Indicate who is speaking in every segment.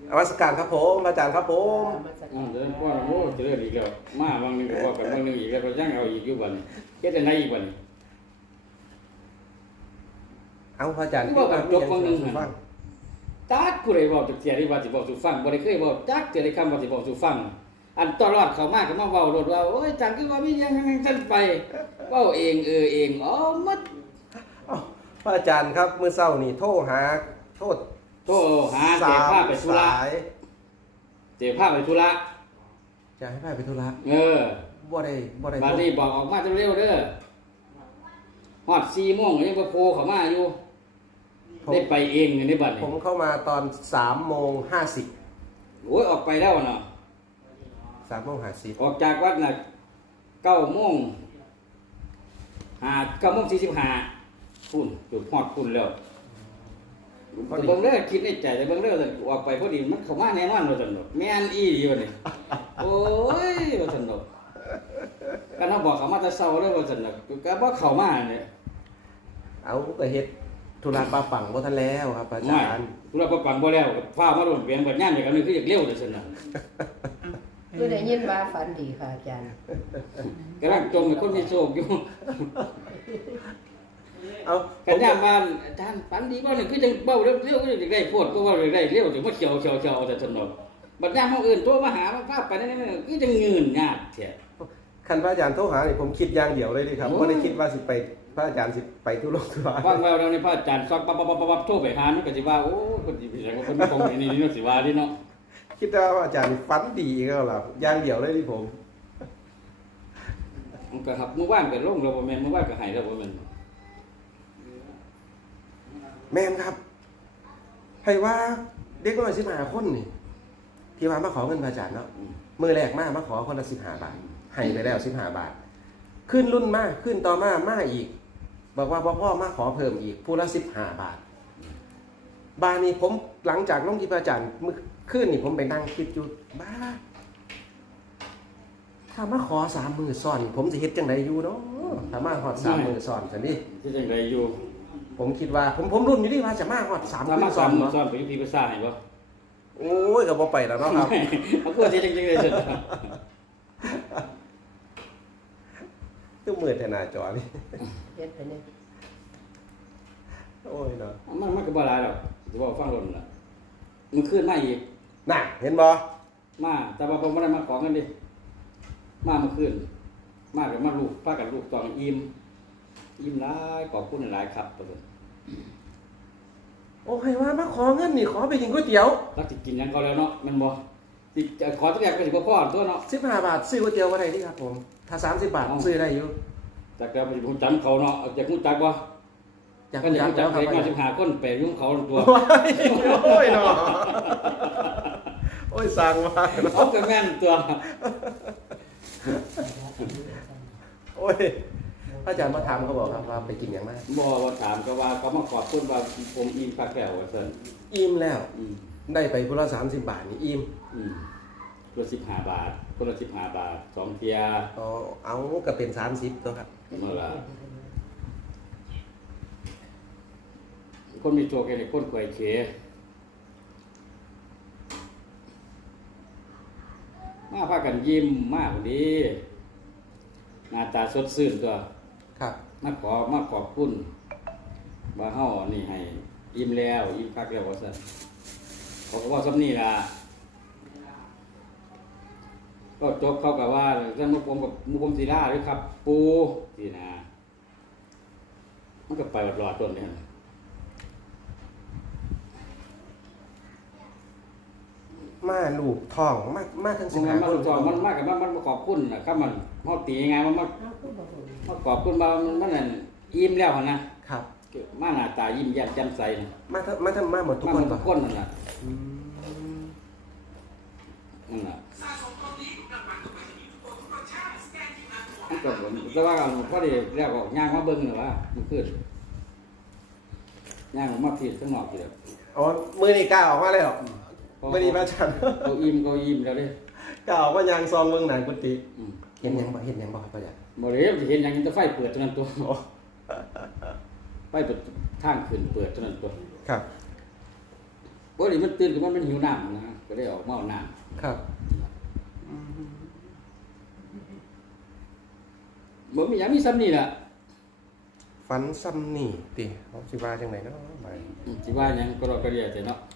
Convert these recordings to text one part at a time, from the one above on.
Speaker 1: นมัสการครับผมอาจารย์ครับผม
Speaker 2: เดินว่าโอ้เจริญอีกแล้วมาบางนึงก็ว่ากันบางนึงอีกแล้วก็ยังเอาอีกอยู่บัดนี้เฮ็ดจังได๋อีกบัดนี้
Speaker 1: เอาพระอาจารย์
Speaker 2: ว่ากันจบฟังหนึ่ง
Speaker 1: ฟัง
Speaker 2: จักผู้ใดเว้าจักเที่ยได้ว่าสิเว้าสู่ฟังบ่ได้เคยเว้าจักเที่ยได้คำว่าสิเว้าสู่ฟังอันตลอดเข้ามาก็มาเว้าโลดว่าโอ้ยจังคือว่ามีหยังซั่นไปเว้าเองเองอ๋อหมด
Speaker 1: เอ้าพระอาจารย์ครับเมื่อเช้านี่โทรหาโทษ
Speaker 2: โทรหาเจ้พาไปธุระ
Speaker 1: สาย
Speaker 2: เจ้พาไปธุระ
Speaker 1: จะให้พาไปธุระ บ่ได้
Speaker 2: บัดนี้บอกออกมาเร็วๆเด้อฮอด 4:00 นยังบ่โผล่เข้ามาอยู่ได้ไปเองอยู่ในบัดนี้
Speaker 1: ผมเข้ามาตอน3:50
Speaker 2: โอ้ยออกไปแล้วเนาะ
Speaker 1: 3:50
Speaker 2: ออกจากวัดน่ะ9:00 น9:45พุ่นจุดฮอดพุ่นแล้วเบิ่งเด้อคิดในใจแต่เบิ่งเด้อออกไปพอดีมันเข้ามาแน่นอนว่าซั่นดอกแม่นอีหลีว่านี่โอ้ยว่าซั่นดอกกันเฮาบอกเขามาแต่เช้าเด้อว่าซั่นดอกก็บ่เข้ามาเนี่ย
Speaker 1: เอาก็เฮ็ดธุระปาปังบ่ทันแล้วครับอาจารย์
Speaker 2: ธุระบ่ปังบ่แล้วฟ้ามาโดนเวียงบัดยามนี่ก็นึกคืออยากเร็วเด้อซั่นน่ะ
Speaker 3: เพื่อได้ยินว่าฝันดีค่ะอาจารย์
Speaker 2: กำลังจมกับคนมีโชคอยู่
Speaker 1: เอา
Speaker 2: กันยามว่าอาจารย์ฝันดีบ่นี่คือจังเบ้าเร็วๆก็อยากได้โพดก็ว่าอยากได้เร็วถึงมาเขียวๆๆแต่ซั่นดอกบัดยามเฮาเอิ้นโทรมาหามาพาไปนั่นๆคือจังเงินยากแท้
Speaker 1: คันพระอาจารย์โทรหานี่ผมคิดอย่างเดียวเลยดิครับ
Speaker 2: โอ้
Speaker 1: บ่ได้คิดว่าสิไปพระอาจารย์สิไปธุระ
Speaker 2: ฟังแววแล้วนี่พระอาจารย์ซอกปั๊บๆๆๆโทรไปหามันก็สิว่าโอ้คนสิไปใส่คนคงนี่เนาะสิว่าดิเนาะ
Speaker 1: คิดว่าอาจารย์ฝันดีก็แล้วอย่างเดียวเลยที่ผม
Speaker 2: มันก็ครับเมื่อวานก็ลงแล้วบ่แม่นเมื่อวานก็ให้แล้วบ่แม่น
Speaker 1: แม่นครับให้ว่าเด็กน้อย15คนนี่ที่ว่ามาขอเงินพระอาจารย์เนาะมื้อแรกมาขอคนละ15 บาทให้ไปแล้ว15 บาทขึ้นรุ่นมาขึ้นต่อมาอีกบอกว่าพ่อมาขอเพิ่มอีกผู้ละ15 บาทบาทนี้ผมหลังจากลงที่พระอาจารย์มื้อคืนนี่ผมไปนั่งคิดอยู่บ้าถ้ามาขอ3 มื้อซ้อนผมสิเฮ็ดจังไดอยู่เนาะถ้ามาฮอด3 มื้อซ้อนจังนี้
Speaker 2: สิจังไดอยู่
Speaker 1: ผมคิดว่าผมรุ่นอยู่นี่ว่าจะมากกว่า3
Speaker 2: ถ้า
Speaker 1: มื้
Speaker 2: มา
Speaker 1: อ
Speaker 2: ส
Speaker 1: ซ้
Speaker 2: อ
Speaker 1: อน นเนาะ
Speaker 2: สอนไปอยู่ที่ภาษาให้บ่
Speaker 1: โอ้ยก็บ่ไปแล้วเนาะครับ
Speaker 2: เอาคือสิจังๆเลยซั่น
Speaker 1: ตู้มือแต่หน้าจอนี่
Speaker 3: เฮ็ดไปเนี่ย
Speaker 1: โอ้ยเนาะ
Speaker 2: มันก็บ่หลายดอกสิว่าฟังลมล่ะมันขึ้นมาอีก
Speaker 1: น่ะเห็นบ่
Speaker 2: มาแต่ว่าผมบ่ได้มาขอเงินดิมาเมื่อคืนมากับมาลูกพากันลูกตองอิ่มหลายขอบคุณหลายครับว่าซั่น
Speaker 1: โอ้ยว่ามาขอเงินนี่ขอไปกินก๋วยเตี๋ยว
Speaker 2: รักสิกินหยังเขาแล้วเนาะแม่นบ่สิขอจักอย่างก็สิบ่พอตัวเนาะ
Speaker 1: 15 บาทซื้อก๋วยเตี๋ยวบ่ได้นี่ครับผมถ้า30 บาทซื้อได้อยู่
Speaker 2: จักแต่บ่สิฮู้จักเขาเนาะเอาจักฮู้จักบ่
Speaker 1: อยาก
Speaker 2: ก็อยาก
Speaker 1: จั
Speaker 2: จั
Speaker 1: ก
Speaker 2: ก
Speaker 1: ครับ
Speaker 2: ไป95คนไปยุ่งเขาตัว
Speaker 1: โอ้ยเนาะโอ้ยสั่งมาเนาะ
Speaker 2: เขาก็แม่นตัว
Speaker 1: โอ้ยพระอาจารย์มาถามเขาบอกครับว่าไปกินหยังมา
Speaker 2: บ่ว่าถามก็ว่าเขามาขอบคุณว่าผมอิ่มคักแล้วว่าซั่น
Speaker 1: อิ่มแล้ว
Speaker 2: อืม
Speaker 1: ได้ไปพุ่นละ30 บาทนี่อิ่ม
Speaker 2: คนละ15 บาทคนละ15 บาท2เที่ย
Speaker 1: เอาก็เป็น30ตัวครับ
Speaker 2: เมื่อล่ะคนมีโชคแค่นี้คนไขว่เขมาพากันยิ้มมากวันนี้หน้าตาสดชื่นตัว
Speaker 1: ครับ
Speaker 2: มาขอบคุณว่าเฮานี่ให้ยิ้มแล้วยิ้มคักแล้วว่าซั่นเขาก็ว่าซ้ำนี่ล่ะก็จบเขาก็ว่าท่านมุผมศิลาหรือครับ ปูสินะมันก็ไปหลอดต้นนี่หั่น
Speaker 1: มาลูกท้องมาทั้ง
Speaker 2: มัน
Speaker 1: 15
Speaker 2: มา
Speaker 1: คน
Speaker 2: สอนมันมากกับมันมาขอบคุณนะครับมันเฮาตียังไงมันมา
Speaker 3: เอาคือบ่รู้
Speaker 2: มาขอบคุณว่ามันนั่นยิ้มแล้วหั่นนะครับ มาหน้าตายิ้มแย้มแจ่มใสนะ
Speaker 1: มาหมดทุก
Speaker 2: มา
Speaker 1: คน
Speaker 2: ทุ
Speaker 1: ป่ะ
Speaker 2: กคนนั่นน่ะ
Speaker 1: อืม
Speaker 2: นั่นน่ะมันก็ผมแต่ว่าพอดีแล้วก็ย่างมาเบิ่งน่ะว่ามันขึ้นย่างออกมาผิดข้างนอกอยู่แล้ว
Speaker 1: อ๋อมือนี่กล้าออกมาเลยเหรอมือนี่พระอาจารย์
Speaker 2: เขาอิ่มแล้วเด้
Speaker 1: กล้าออกมายางซองเมืองไหนกุฏิ
Speaker 2: อืม
Speaker 1: เห็นหยังบ่ครับพระอาจารย์
Speaker 2: บ่ได้สิเห็นหยังแต่ไฟเปิดเท่านั้นตัว
Speaker 1: โอ้
Speaker 2: ไฟเปิดทางขึ้นเปิดเท่านั้นตัว
Speaker 1: ครับ
Speaker 2: บ่ได้มันตื่นขึ้นมามันหิวน้ำนะก็ได้ออกมาเอาน้
Speaker 1: ครับ
Speaker 2: ำบ่มีหยังมีซ้ำนี่ล่ะ
Speaker 1: ฝันซ้ำนี่ติเขาสิว่าจังไดเนาะบาด
Speaker 2: สิว่าหยังก็รอกระเดียแต่เนาะ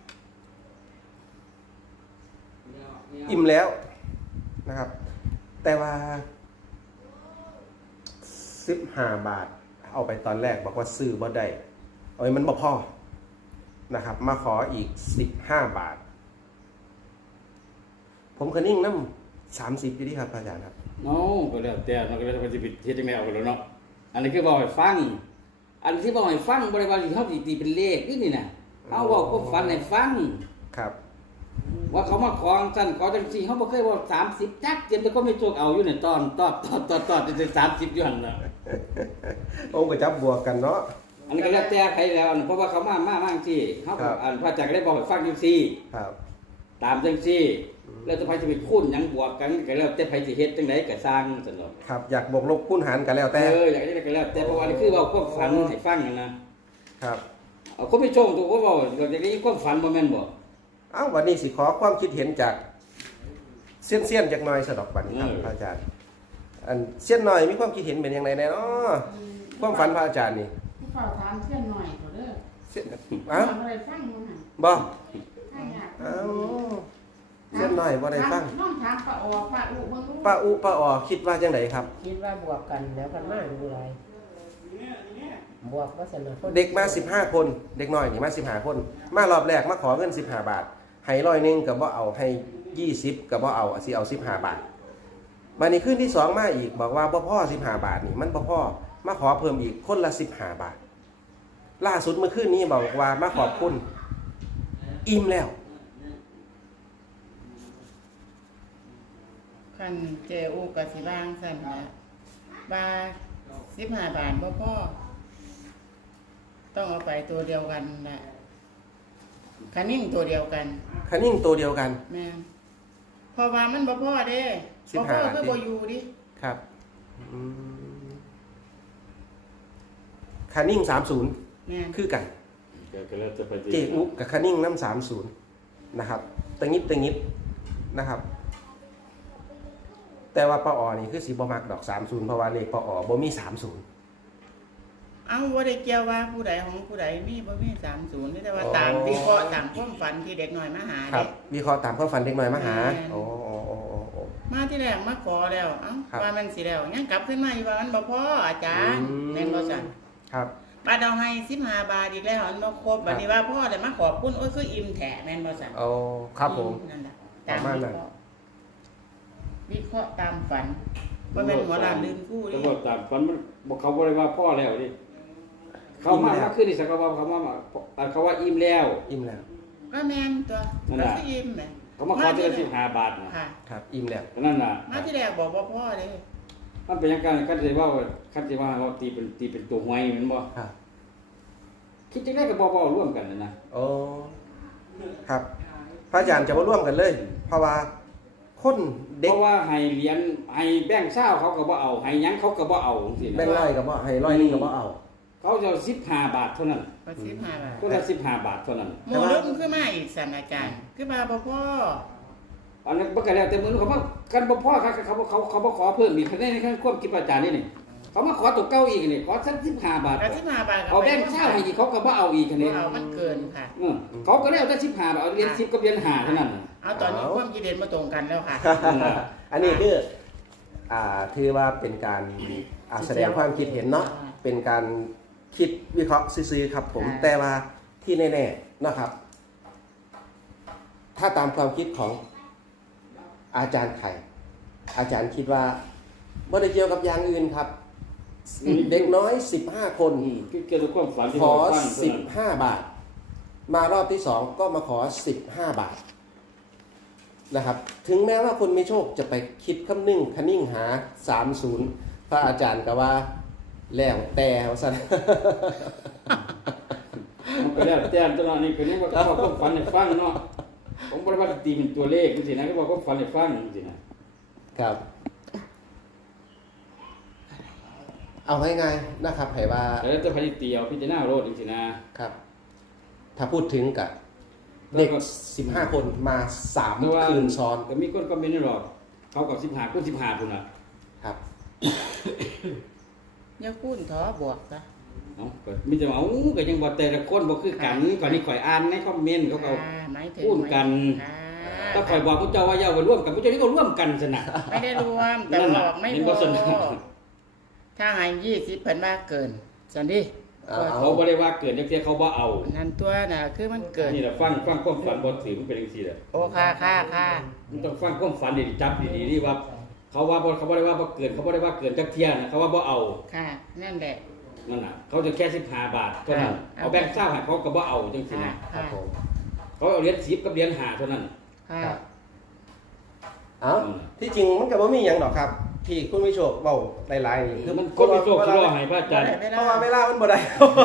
Speaker 1: อิ่มแล้วนะครับ แต่ว่า15 บาท เอาไปตอนแรกบอกว่าซื้อบ่ได้เอาไว้มันบ่พอนะครับ มาขออีก15 บาท ผมก็นิ่งน้ำ30อยู่ดีครับอาจารย์ครับ
Speaker 2: เนาะก็แล้วแต่มันก็แล้วแต่สิไปเฮ็ดจังไดเอากันแล้วเนาะอันนี้คือบอกให้ฟัง อันที่บอกให้ฟังบ่ได้ว่าสิเฮาสิตีเป็นเลขนี่น่ะเอาเว้าความฝันให้ฟัง
Speaker 1: ครับ
Speaker 2: ว่าเขามาขอจังขอจังซี่เฮาบ่เคยว่า30จักเตรียมแต่ก็ไม่โจกเอาอยู่เนี่ยตอนจะ30อยู่หั่นน่ะ
Speaker 1: โอ้ก็จับบวกกันเนาะ
Speaker 2: อันนี้ก็แล้วแต่ใครแล้วอันเพราะว่าเขามาจังซี่เฮา
Speaker 1: ครับ
Speaker 2: อันพระอาจารย์ก็ได้บอกให้ฟังจังซี่
Speaker 1: ครับ
Speaker 2: ตามจังซี่ แล้วจะไผสิไปคูณหยังบวกกันก็แล้วแต่ไผสิเฮ็ดจังไดก็สร้างซั่นเนาะ
Speaker 1: ครับอยากบวกลบคูณหารกันแล้วแต่
Speaker 2: อยากได้ก็แล้วแต่เพราะว่าอันนี้คือเว้าความฝันให้ฟังนั่นนะครับ เอาคนไปโชงตัวก็เว้าอยากได้ความฝันบ่แม่นบ่
Speaker 1: เอ้าวันนี้สิขอความคิดเห็นจากเสี้ยนๆจากหน่อยสะดอกบัดนครับพระอาจารย์ อันเสี้ยนหน่อยมีความคิดเห็นเป็นยังไงแน่เนาะความฝันพระอาจารย์นี่
Speaker 4: ที่เฝ้าถามเพื่อนหน่อยก็เด้อ
Speaker 1: เสี้ยน
Speaker 4: เอ้า
Speaker 1: อ้าว
Speaker 4: อะไรฟังมึงน่ะ
Speaker 1: บ่
Speaker 4: ถ้าอยาก
Speaker 1: เอ้าเสี้ยนหน่อยบ่ได้ฟัง
Speaker 4: น้องถามป้าออกป้าอุเบิ่งรู้
Speaker 1: ป้าอุป้าออคิดว่าจังไดครับ
Speaker 3: คิดว่าบวกกันแล้วกันมาดูไรบวกว่าสนะ
Speaker 1: เด็กมา15 คนเด็กน้อยนี่มา15 คน มารอบแรกมาขอเงิน15 บาทให้100ก็บ่เอาให้20ก็บ่เอาสิเอา15 บาทบัดนี้ขึ้นที่2มาอีกบอกว่าบ่พอ15 บาทนี่มันบ่พอมาขอเพิ่มอีกคนละ15 บาท ล่าสุดเมื่อคืนนี้บอกว่ามาขอบคุณอิ่มแล้ว
Speaker 4: คันเจอูกับสิบางสั่นนะบา15 บาทบ่พอต้องเอาไปตัวเดียวกันนะคันนิ่งตัวเดียวกัน
Speaker 1: คันนิ่งตัวเดียวกัน
Speaker 4: แม่นเพราะว่ามันบ่พอเด้
Speaker 1: 15
Speaker 4: บ่พอคือบ่อยู่ดิ
Speaker 1: ครับอืมคันนิ่ง30
Speaker 4: แม่น
Speaker 1: คือกัน
Speaker 2: ก็แล้วแต่ไป
Speaker 1: เจอุกับคันนิ่งน้ำ30นะครับตะงิดนะครับ แต่ว่าปอนี่คือสิบ่มักดอก30เพราะว่าเลขปอบ่มี30
Speaker 4: เอาบ่ได้เกี่ยวว่าผู้ใดของผู้ใดมีบ่มี30นี่แต่ว่า
Speaker 1: อ๋อ
Speaker 4: ตามวิเคราะห์ตามความฝันที่เด็กน้อยมาหา
Speaker 1: ครั
Speaker 4: เด้
Speaker 1: บวิเคราะห์ตามความฝันเด็กน้อยมาหา
Speaker 4: แม่น
Speaker 1: โอ้
Speaker 4: มาที่แรกมาขอแล้วเอ้า
Speaker 1: ครับ
Speaker 4: ว่ามันสิแล้วยังกลับขึ้นมาอยู่ว่ามันบ่พออาจารย์
Speaker 1: อืม
Speaker 4: แม่นบ่ซั่น
Speaker 1: ครับ
Speaker 4: บาดเอาให้15 บาทอีกแล้วมันบ่ครบบัดนี้ว่าพ่อได้มาขอบคุณโอ้ยคืออิ่มแท้แม่นบ่ซั่น
Speaker 1: โอ้ครับผม
Speaker 4: นั่นล่ะ
Speaker 1: ประมาณนั้น
Speaker 4: วิเคราะห์ตามฝันบ่แม่นหัวล้านลืมกู้
Speaker 2: แต่
Speaker 4: ดิ
Speaker 2: ว่าตามฝันมันบ่เขาบ่ได้ว่าพ่อแล้วดิเขามาขึ้นนี่สักว่าเขาเขาว่าอิ่มแล้ว
Speaker 1: อิ่มแล้ว
Speaker 4: ก็แม่นตัว
Speaker 2: นั่น
Speaker 4: ก็
Speaker 2: น่ะ
Speaker 4: คืออิ่มแหม
Speaker 2: เขามาขอทีละ15 บาทนะ
Speaker 4: ค่ะ
Speaker 1: ครับอิ่มแล้ว
Speaker 2: นั่นน่ะ
Speaker 4: มาที่แรกบอกว่าพ่อเด้
Speaker 2: มันเป็นยังไงคันสิว่าตีเป็นตัวหวยแม่นบ่
Speaker 1: ครับ
Speaker 2: คิดจังได๋ก็บ่ร่วมกันนะ
Speaker 1: โอ้ครับ พระอาจารย์จะมาร่วมกันเลย เพราะว่าคน
Speaker 2: เพ
Speaker 1: เด็ก
Speaker 2: ราะว่าให้เหรียญให้แบงค์เช้าเขาก็บ่เอาให้หยังเขาก็บ่เอาจังซี่
Speaker 1: แบ่
Speaker 2: นะ
Speaker 1: งร้อยก็บ่ให้ร้อยหนึงก็บ่เอา
Speaker 2: เขาจะเอา15 บาทเท่านั้น
Speaker 4: ก็15 บาท
Speaker 2: คนละ15 บาทเท่านั้น
Speaker 4: หมู่รุ่นคือมาอีกสั่นอาจารย์คือว่าบ่พ่อ
Speaker 2: อันนั้นบ่ก็แล้วแต่มื้อเขาว่ากันบ่พอครับเขาบ่ขอเพิ่มอีกคะแนนในขั้นความคิดอาจารย์นี่เขามาขอตัวเก่าอีกนี่ขอสัก15 บาท
Speaker 4: ก็15 บาท
Speaker 2: เอาแบงค์เช้าให้อีกเขาก็บ่เอาอีกคะแน
Speaker 4: บ่
Speaker 2: น
Speaker 4: เอามันเกินค่ะ
Speaker 2: เขาก็แล้วแต่15 บาทเอาเหรียญ10กับเหรียญ5เท่านั้น
Speaker 4: เอาตอนนี้ความคิดเห็นมาตรงกันแล้วค่ะ
Speaker 1: อันนี้คือถือว่าเป็นการแสดงความคิดเห็นเนาะเป็นการคิดวิเคราะห์ซื่อๆครับผม
Speaker 4: ค่ะ
Speaker 1: แต่ว่าที่แน่ๆนะครับ ถ้าตามความคิดของอาจารย์ไข่อาจารย์คิดว่าไม่ได้เกี่ยวกับอย่างอื่นครับ เด็กน้อย15 คน
Speaker 2: คือเกี่ยวกับความฝันที่
Speaker 1: ขอ
Speaker 2: เราฟังเท่านั้น
Speaker 1: 15 บาท มารอบที่2ก็มาขอ15 บาทนะครับ ถึงแม้ว่าคนมีโชคจะไปคิดคำนิ่งหา30พระอาจารย์ก็ว่าแล้วแต่เอาซะ
Speaker 2: มันก็แล้วแต่ตลอดนี่ก็นี่ว่าเขาความฝันให้ฟังเนาะผมบ่ได้ว่าตีเป็นตัวเลขจังซี่นะก็บอกความฝันให้ฟังจังซี่นะครับ
Speaker 1: เอาง่ายๆนะครับให้ว่า
Speaker 2: แต่จะพยตีเอาพิจารณาโลดจังซี่นะครับ
Speaker 1: ถ้าพูดถึงกับเด็ก15 คนมา3คืนซ้อน
Speaker 2: ก็มีคนคอมเมนต์นี่หรอกเขากับ15คูณ15พุ่นน่ะ
Speaker 1: ครับ
Speaker 4: อย่าคูณถอบวกซะ
Speaker 2: เอ้าก็มีแต่ว่าก็ยังบ่แต่ละคนบ่คือกันก่อนนี้ข่อยอ่านในคอมเมนต์เขาก็
Speaker 4: หมายถึง
Speaker 2: คูณกัน
Speaker 4: ค่ะ
Speaker 2: ถ้าข่อยบอกพระเจ้าว่าอย่าไปร่วมกันพระเจ้านี่ก็ร่วมกันซะนะ
Speaker 4: ไม่ได้รวมแต่
Speaker 2: นั่น
Speaker 4: บ
Speaker 2: น่ะ
Speaker 4: อกไม่
Speaker 2: เห็น
Speaker 4: พ
Speaker 2: บ่
Speaker 4: อ
Speaker 2: สน
Speaker 4: ถ้าให้20เพิ่นว่าเกินสันดิ
Speaker 2: เขาบ่ได้ว่าเกิดจังซี่เขาบ่เอา
Speaker 4: นั่นตัวน่ะคือมันเกิน
Speaker 2: นี่แหละฟังความฝันบ่ถือมันเป็นจังซี่แหละ
Speaker 4: โอ้ค่ะค่ะค่ะ
Speaker 2: มันต้องฟังความฝันดีๆจับดีๆนี่ว่า เขาว่าบ่เขาบ่ได้ว่าบ่เกินเขาบ่ได้ว่าเกินจักเที่ยนะเขาว่าบ่เอา
Speaker 4: ค่ะนั่นแหละ
Speaker 2: นั่นน่ะเขาจะแค่15 บาทเท่านั้น
Speaker 4: ครับ
Speaker 2: เอาแบงค์20ให้เขาก็บ่เอาจังซี่
Speaker 4: ค่ะ
Speaker 2: นะ
Speaker 1: ครั
Speaker 4: ค่ะ
Speaker 1: บผม
Speaker 2: เขาเอาเหรียญ10กับเหรียญ5เท่านั้น
Speaker 4: ค่ะ
Speaker 1: ครับ เอ้าที่จริงมันก็บ่มีหยังดอกครับ ที่คุณวิโชคเว้าหลายๆนี่คือ
Speaker 2: มันคนมีโชคสิรอให้พระอาจารย์
Speaker 1: เพราะว่าเวลามันบ่ได้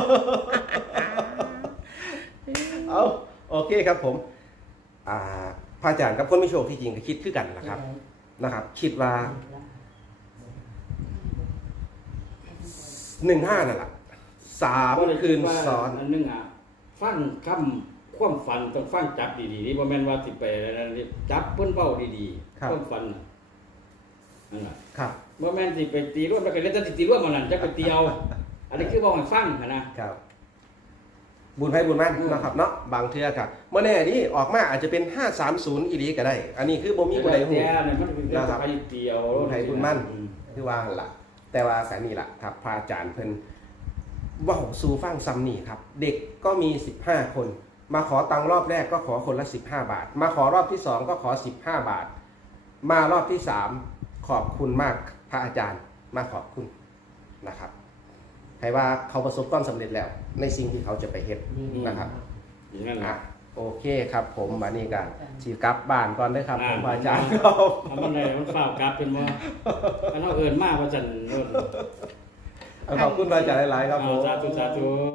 Speaker 1: เอาโอเคครับผมพระอาจารย์กับคนมีโชคที่จริงก็คิดคือกันนะครับ คิดว่า15นั่นแหละ3 คืนซ้อน
Speaker 2: อันนึงอ่ะฟังคำความฝันต้องฟังจับดีๆนี่บ่แม่นว่าสิไปอะไรนี่จับเพิ่นเว้าดีๆความฝันน่ะนั่นน่ะ
Speaker 1: ครับ
Speaker 2: บ่แม่นสิไปตีร่วมแล้วก็เลยจะสิตีร่วมมันนั่นจะไปตีเอาอันนี้คือเว้าให้ฟังหันนะครับ
Speaker 1: บุญไพ่บุญมั่นนะครับเนาะบางเทื่อครับเมื่อแน่นี่ออกมาอาจจะเป็น530อีหลีก็ได้ อันนี้คือบ่มีผู้ใดฮู้
Speaker 2: แต่เนี่ยมันเป็นเรื่องไปตีเอา
Speaker 1: บุญไพ่บุญมั่นคือว่าหั่นล่ะ แต่ว่าแสนนี่ล่ะครับพระอาจารย์เพิ่นเว้าสู่ฟังซ้ำนี่ครับ เด็กก็มี15 คน มาขอตังค์รอบแรกก็ขอคนละ15 บาท มาขอรอบที่2ก็ขอ15 บาท มารอบที่3ขอบคุณมากพระอาจารย์มาขอบคุณนะครับให้ว่าเขาประสบความสำเร็จแล้ว ในสิ่งที่เขาจะไปเฮ็ดนะครับ
Speaker 2: อย่างนั้น
Speaker 1: อ่ะ
Speaker 2: นะ
Speaker 1: โอเคครับผมวันนี้กันสีกลับบ้านก่อนเด้อครับผมพระอาจารย์
Speaker 2: ทำมันได้มันฝ้าวกลับเป็นบ่อันเอาเอิ้นมาว่าจันโน่น
Speaker 1: ขอบคุณพระอาจารย์หลายๆครับผม
Speaker 2: สาธุ